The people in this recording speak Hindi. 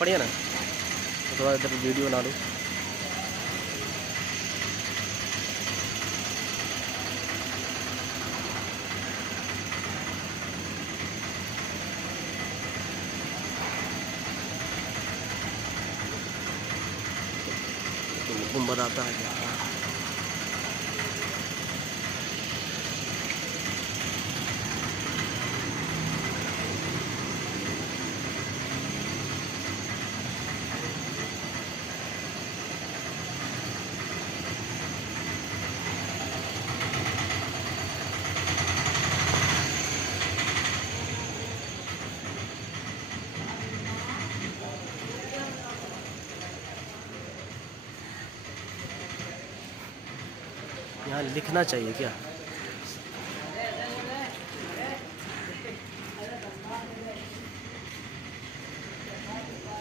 पढ़िए ना, तो थोड़ा इधर वीडियो बना लूँ। तो गुम्बद आता है क्या? यहाँ लिखना चाहिए क्या?